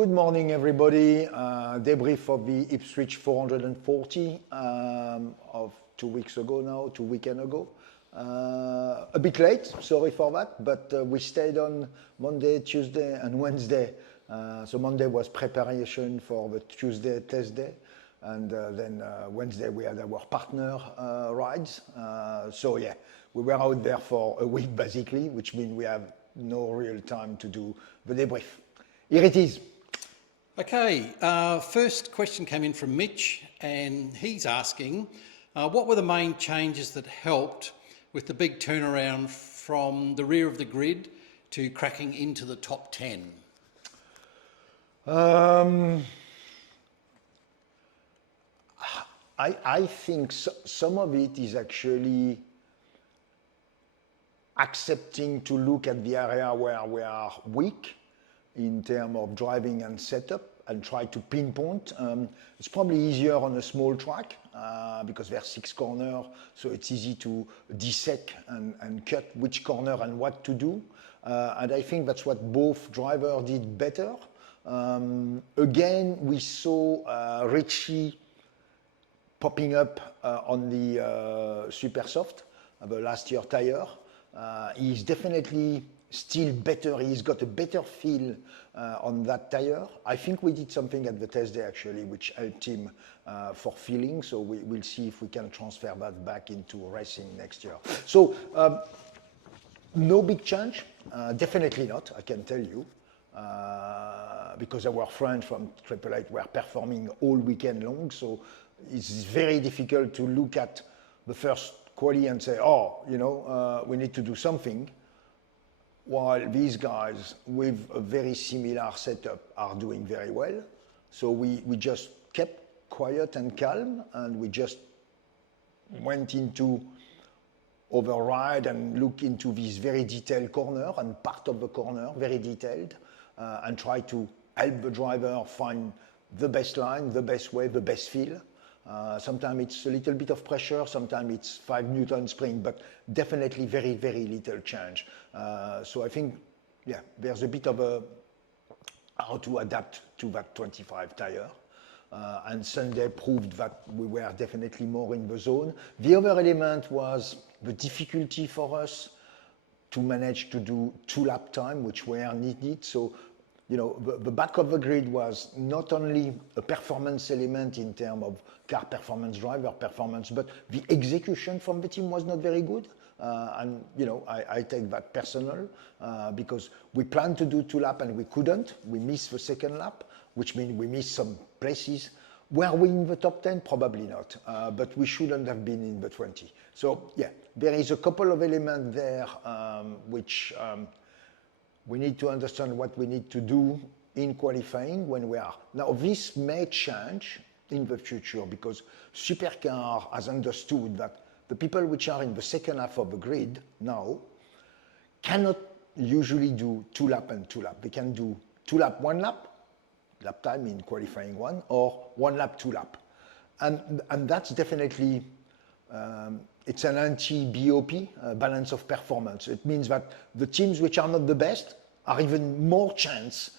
Good morning, everybody. Debrief of the Ipswich 440 of 2 weeks ago now, 2 weekends ago. A bit late, sorry for that, but we stayed on Monday, Tuesday, and Wednesday. So Monday was preparation for the Tuesday test day, and then Wednesday we had our partner rides. So yeah, we were out there for a week basically, which means we have no real time to do the debrief. Here it is. Okay, first question came in from Mitch, and he's asking, what were the main changes that helped with the big turnaround from the rear of the grid to cracking into the top 10? I think some of it is actually accepting to look at the area where we are weak in terms of driving and setup and try to pinpoint. It's probably easier on a small track because there are 6 corners, so it's easy to dissect and cut which corner and what to do. And I think that's what both drivers did better. Again, we saw Richie popping up on the Super Soft, the last year tire. He's definitely still better. He's got a better feel on that tire. I think we did something at the test day actually, which helped him for feeling. So we'll see if we can transfer that back into racing next year. So no big change, definitely not, I can tell you, because our friends from Triple Eight were performing all weekend long. So it's very difficult to look at the first quali and say, oh, you know, we need to do something, while these guys with a very similar setup are doing very well. So we just kept quiet and calm, and we just went into override and look into this very detailed corner and part of the corner, very detailed, and try to help the driver find the best line, the best way, the best feel. Sometimes it's a little bit of pressure, sometimes it's 5 Newton spring, but definitely very, very little change. So I think, yeah, there's a bit of a how to adapt to that 25 tire. And Sunday proved that we were definitely more in the zone. The other element was the difficulty for us to manage to do 2 lap time, which were needed. So, you know, the back of the grid was not only a performance element in terms of car performance, driver performance, but the execution from the team was not very good. And, you know, I take that personal because we planned to do 2 laps and we couldn't. We missed the second lap, which means we missed some places. Were we in the top 10? Probably not, but we shouldn't have been in the 20. So, yeah, there is a couple of elements there which we need to understand what we need to do in qualifying when we are. Now, this may change in the future because Supercar has understood that the people which are in the second half of the grid now cannot usually do 2 lap and 2 lap. They can do 2 lap, 1 lap, lap time in qualifying 1, or 1 lap, 2 lap. And that's definitely, it's an anti-BOP, balance of performance. It means that the teams which are not the best are even more chance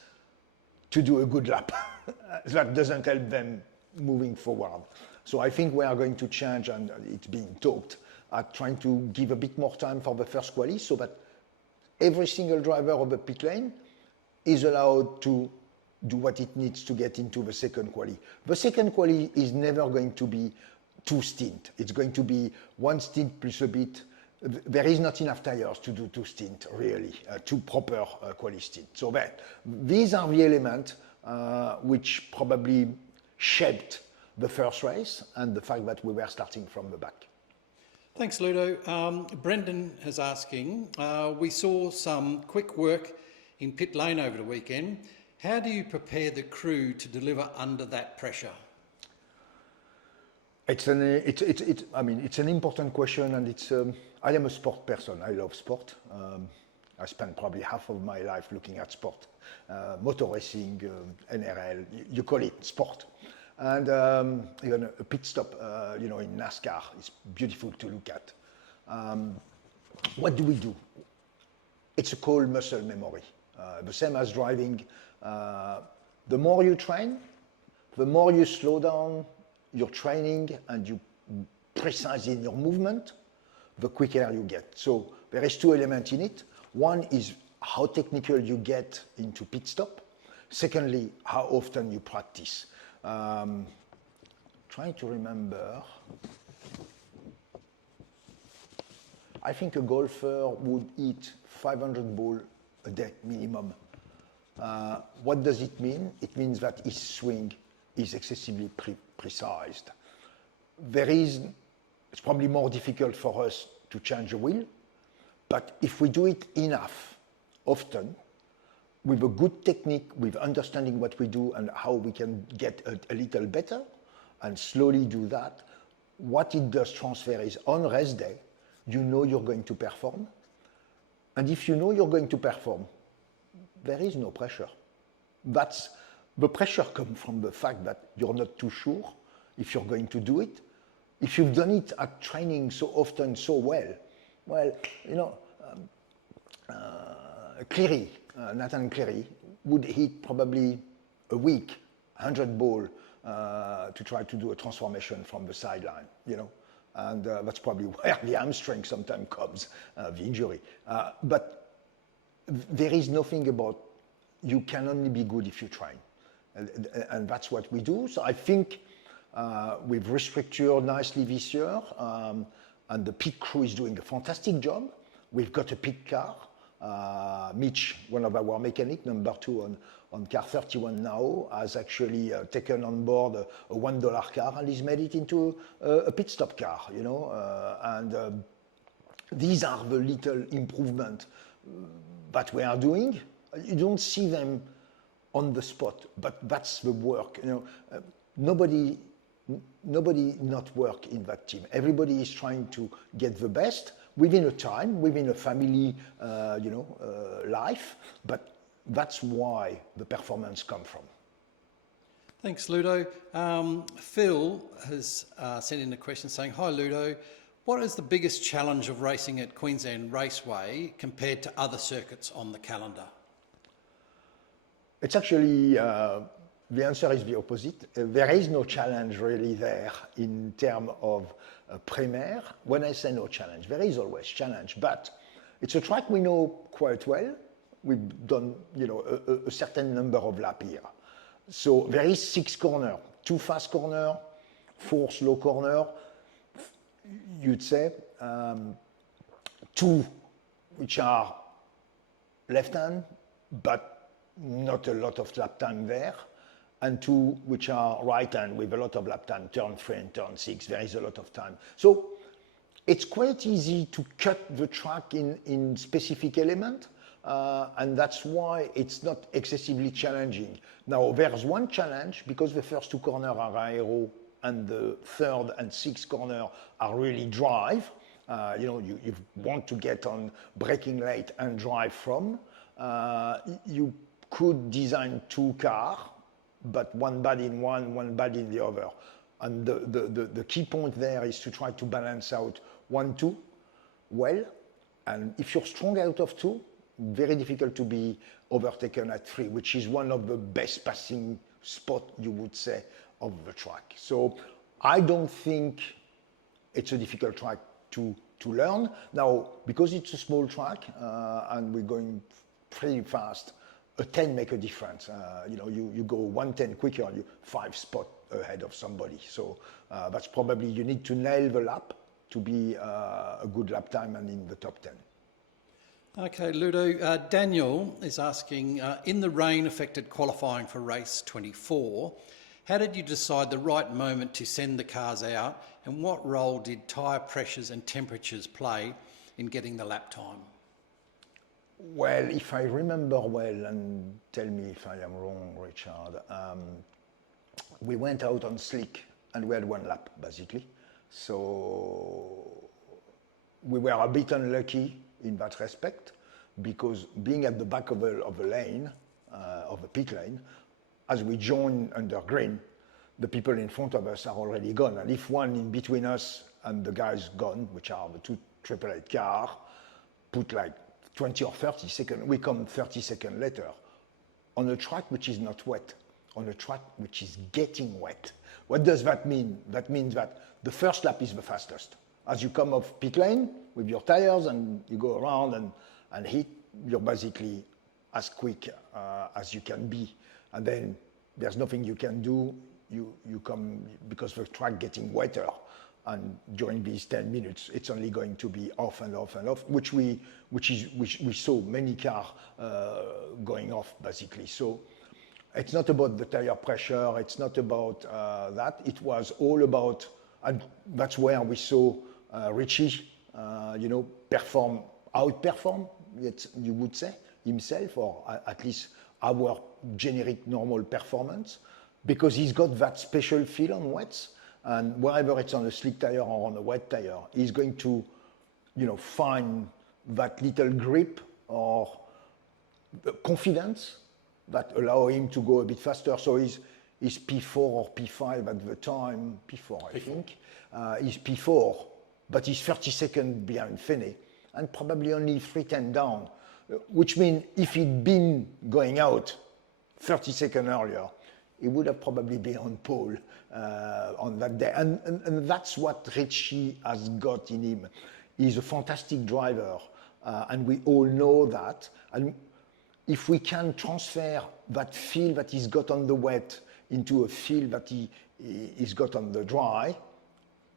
to do a good lap. That doesn't help them moving forward. So I think we are going to change, and it's being talked, at trying to give a bit more time for the first quali so that every single driver of the pit lane is allowed to do what it needs to get into the second quali. The second quali is never going to be 2 stints. It's going to be 1 stint plus a bit. There is not enough tires to do 2 stints, really, 2 proper quali stints. So these are the elements which probably shaped the first race and the fact that we were starting from the back. Thanks, Ludo. Brendan is asking, we saw some quick work in pit lane over the weekend. How do you prepare the crew to deliver under that pressure? It's an important question, and I am a sport person. I love sport. I spent probably half of my life looking at sport, motor racing, NRL. You call it sport. And even a pit stop, you know, in NASCAR is beautiful to look at. What do? It's a called muscle memory. The same as driving. The more you train, the more you slow down your training and you precise in your movement, the quicker you get. So there is two elements in it. One is how technical you get into pit stop. Secondly, how often you practice. Trying to remember, I think a golfer would hit 500 balls a day minimum. What does it mean? It means that his swing is excessively precise. It's probably more difficult for us to change a wheel, but if we do it enough, often, with a good technique, with understanding what we do and how we can get a little better, and slowly do that, what it does transfer is on race day, you know you're going to perform. And if you know you're going to perform, there is no pressure. The pressure comes from the fact that you're not too sure if you're going to do it. If you've done it at training so often, so well, Cleary, Nathan Cleary, would hit probably a week, 100 balls to try to do a transformation from the sideline, and that's probably where the hamstring sometimes comes, the injury. But there is nothing about, you can only be good if you train. And that's what we do. So I think we've restructured nicely this year, and the pit crew is doing a fantastic job. We've got a pit car. Mitch, one of our mechanics, number 2 on car 31 now, has actually taken on board a $1 car and he's made it into a pit stop car, and these are the little improvements that we are doing. You don't see them on the spot, but that's the work. Nobody not work in that team. Everybody is trying to get the best within a time, within a family, life. But that's why the performance comes from. Thanks, Ludo. Phil has sent in a question saying, "Hi, Ludo. What is the biggest challenge of racing at Queensland Raceway compared to other circuits on the calendar?" It's actually, the answer is the opposite. There is no challenge really there in terms of Premiair. When I say no challenge, there is always challenge, but it's a track we know quite well. We've done, a certain number of laps here. So there is 6 corners, 2 fast corners, 4 slow corners, you'd say, 2 which are left-hand, but not a lot of lap time there, and 2 which are right-hand with a lot of lap time, turn 3 and turn 6, there is a lot of time. So it's quite easy to cut the track in specific element, and that's why it's not excessively challenging. Now, there's one challenge, because the first 2 corners are aero, and the 3rd and 6th corner are really drive. You want to get on braking late and drive from. You could design 2 cars, but one bad in one bad in the other. And the key point there is to try to balance out 1, 2 well. And if you're strong out of 2, very difficult to be overtaken at 3, which is one of the best passing spots, you would say, of the track. So I don't think it's a difficult track to learn. Now, because it's a small track and we're going pretty fast, a 10 make a difference. You go 1/10 quicker, you 5 spots ahead of somebody. So that's probably, you need to nail the lap to be a good lap time and in the top 10. Okay, Ludo. Daniel is asking, in the rain-affected qualifying for race 24, how did you decide the right moment to send the cars out, and what role did tyre pressures and temperatures play in getting the lap time? Well, if I remember well, and tell me if I am wrong, Richard, we went out on slick and we had 1 lap, basically. So we were a bit unlucky in that respect, because being at the back of a lane, of a pit lane, as we join under green, the people in front of us are already gone. And if one in between us and the guys gone, which are the 2 888 cars, put like 20 or 30 seconds, we come 30 seconds later on a track which is not wet. on a track which is getting wet. What does that mean? That means that the first lap is the fastest. As you come off pit lane with your tires and you go around and hit, you're basically as quick as you can be. And then there's nothing you can do. You come, because the track getting wetter, and during these 10 minutes, it's only going to be off and off and off, which we saw many cars going off, basically. So it's not about the tire pressure, it's not about that. It was all about, and that's where we saw Richie, outperform, you would say, himself, or at least our generic normal performance, because he's got that special feel on wets, and wherever it's on a slick tire or on a wet tire, he's going to, find that little grip or confidence that allow him to go a bit faster. So he's P4 or P5 at the time, P4 I think, he's P4, but he's 30 seconds behind Finney, and probably only 310 down, which means if he'd been going out 30 seconds earlier, he would have probably been on pole on that day. And that's what Richie has got in him. He's a fantastic driver, and we all know that. And if we can transfer that feel that he's got on the wet into a feel that he's got on the dry,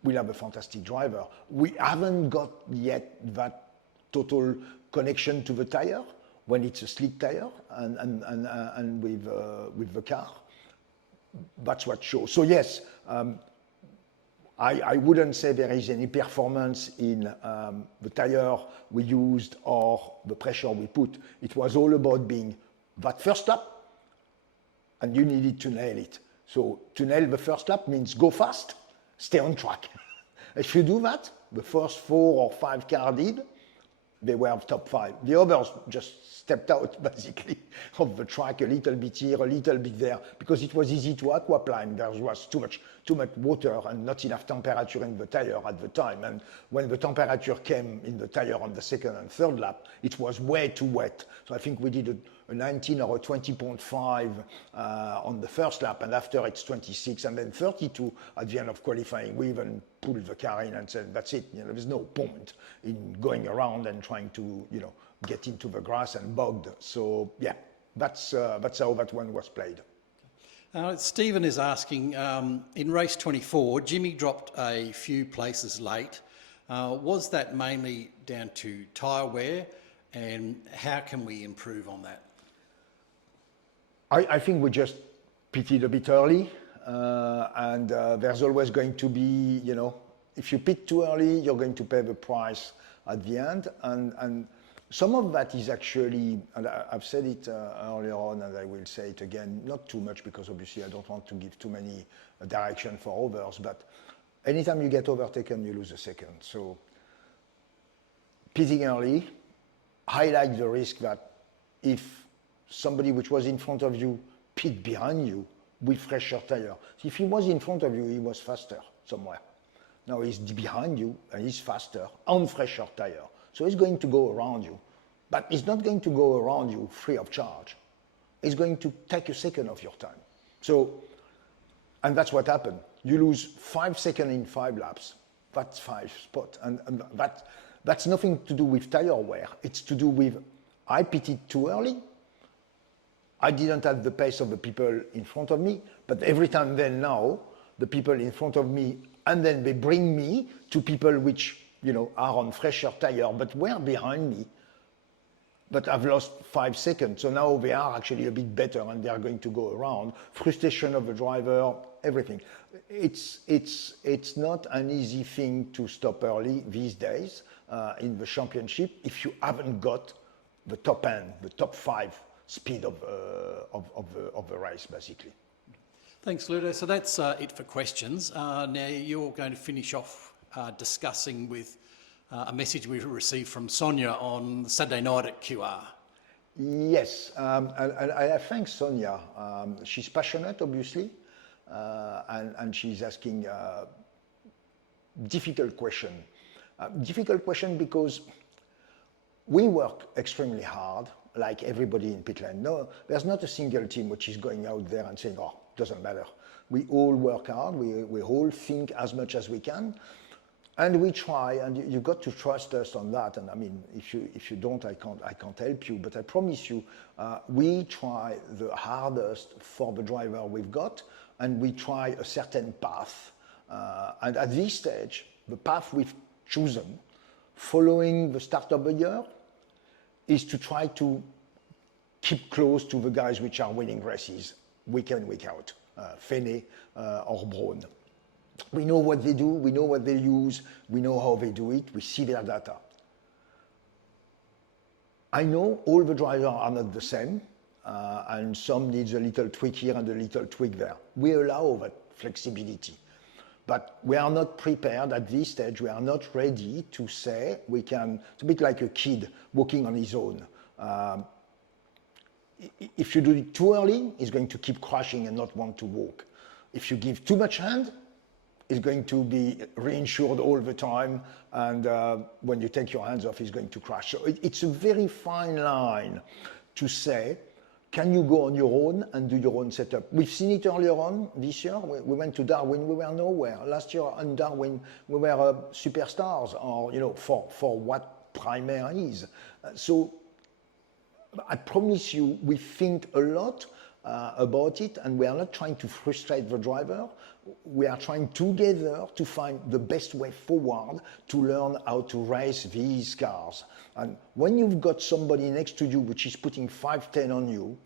we'll have a fantastic driver. We haven't got yet that total connection to the tire when it's a slick tire and with the car. That's what shows. So yes, I wouldn't say there is any performance in the tire we used or the pressure we put. It was all about being that first lap, and you needed to nail it. So to nail the first lap means go fast, stay on track. If you do that, the first 4 or 5 cars did, they were top 5. The others just stepped out, basically, of the track a little bit here, a little bit there, because it was easy to aquaplane. There was too much water and not enough temperature in the tire at the time. And when the temperature came in the tire on the second and third lap, it was way too wet. So I think we did a 19 or a 20.5 on the first lap, and after it's 26 and then 32 at the end of qualifying. We even pulled the car in and said, that's it. There's no point in going around and trying to, get into the grass and bogged. So yeah, that's how that one was played. Stephen is asking, in race 24, Jimmy dropped a few places late. Was that mainly down to tyre wear, and how can we improve on that? I think we just pitted a bit early, and there's always going to be, if you pit too early, you're going to pay the price at the end. And some of that is actually, and I've said it earlier on, and I will say it again, not too much, because obviously I don't want to give too many direction for others, but anytime you get overtaken, you lose a second. So pitting early highlights the risk that if somebody which was in front of you pit behind you with fresher tire, if he was in front of you, he was faster somewhere. Now he's behind you and he's faster on fresher tire. So he's going to go around you, but he's not going to go around you free of charge. He's going to take a second of your time. So, and that's what happened. You lose 5 seconds in 5 laps. That's 5 spots. And that's nothing to do with tire wear. It's to do with, I pitted too early. I didn't have the pace of the people in front of me, but every time then now, the people in front of me, and then they bring me to people which, are on fresher tire, but were behind me, but I've lost 5 seconds. So now they are actually a bit better and they are going to go around. Frustration of the driver, everything. It's not an easy thing to stop early these days in the championship if you haven't got the top end, the top 5 speed of the race, basically. Thanks, Ludo. So that's it for questions. Now you're going to finish off discussing with a message we received from Sonia on Saturday night at QR. Yes, I thank Sonia. She's passionate, obviously, and she's asking difficult question. Difficult question because we work extremely hard like everybody in pit lane. No, there's not a single team which is going out there and saying, oh, doesn't matter. We all work hard, we all think as much as we can, and we try, and you've got to trust us on that. And I mean, if you don't, I can't help you, but I promise you, we try the hardest for the driver we've got, and we try a certain path. And at this stage, the path we've chosen, following the start of the year, is to try to keep close to the guys which are winning races week in, week out, Feney or Braun. We know what they do, we know what they use, we know how they do it, we see their data. I know all the drivers are not the same, and some needs a little tweak here and a little tweak there. We allow that flexibility. But we are not prepared at this stage, we are not ready to say we can, it's a bit like a kid walking on his own. If you do it too early, he's going to keep crashing and not want to walk. If you give too much hand, he's going to be reinsured all the time, and when you take your hands off, he's going to crash. So it's a very fine line to say, can you go on your own and do your own setup? We've seen it earlier on this year. We went to Darwin, we were nowhere. Last year on Darwin, we were superstars, or for what Premiair is. So I promise you, we think a lot about it, and we are not trying to frustrate the driver. We are trying together to find the best way forward to learn how to race these cars. And when you've got somebody next to you which is putting 510 on you,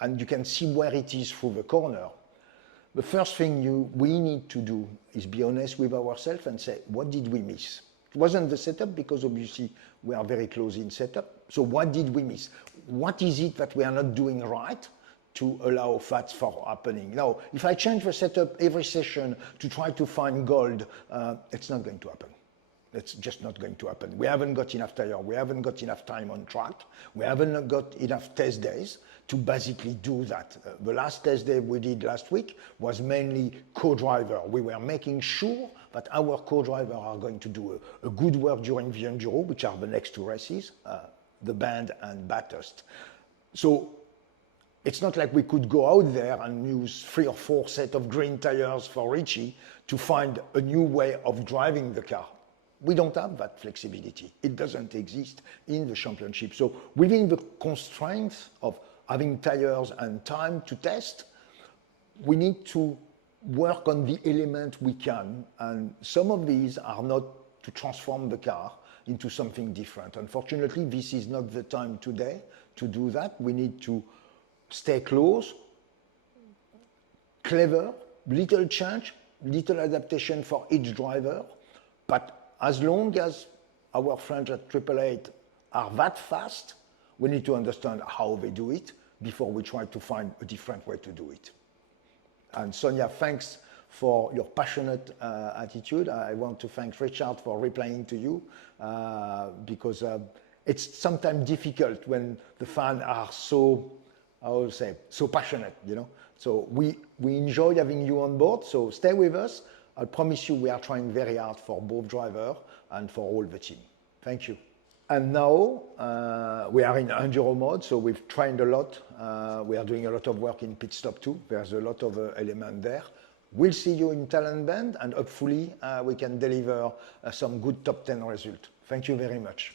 and you can see where it is through the corner, the first thing we need to do is be honest with ourselves and say, what did we miss? It wasn't the setup, because obviously we are very close in setup. So what did we miss? What is it that we are not doing right to allow that for happening? Now, if I change the setup every session to try to find gold, it's not going to happen. It's just not going to happen. We haven't got enough tire, we haven't got enough time on track, we haven't got enough test days to basically do that. The last test day we did last week was mainly co-driver. We were making sure that our co-driver are going to do a good work during the Enduro, which are the next two races, the Band and Bathurst. So it's not like we could go out there and use 3 or 4 sets of green tires for Richie to find a new way of driving the car. We don't have that flexibility. It doesn't exist in the championship. So within the constraints of having tires and time to test, we need to work on the element we can. And some of these are not to transform the car into something different. Unfortunately, this is not the time today to do that. We need to stay close, clever, little change, little adaptation for each driver, but as long as our friends at 888 are that fast, we need to understand how they do it before we try to find a different way to do it. And Sonia, thanks for your passionate attitude. I want to thank Richard for replying to you, because it's sometimes difficult when the fans are so, I will say, so passionate, So we enjoy having you on board, so stay with us. I promise you we are trying very hard for both drivers and for all the team. Thank you. And now we are in Enduro mode, so we've trained a lot. We are doing a lot of work in pit stop too. There's a lot of element there. We'll see you in Talent Band, and hopefully we can deliver some good top 10 results. Thank you very much.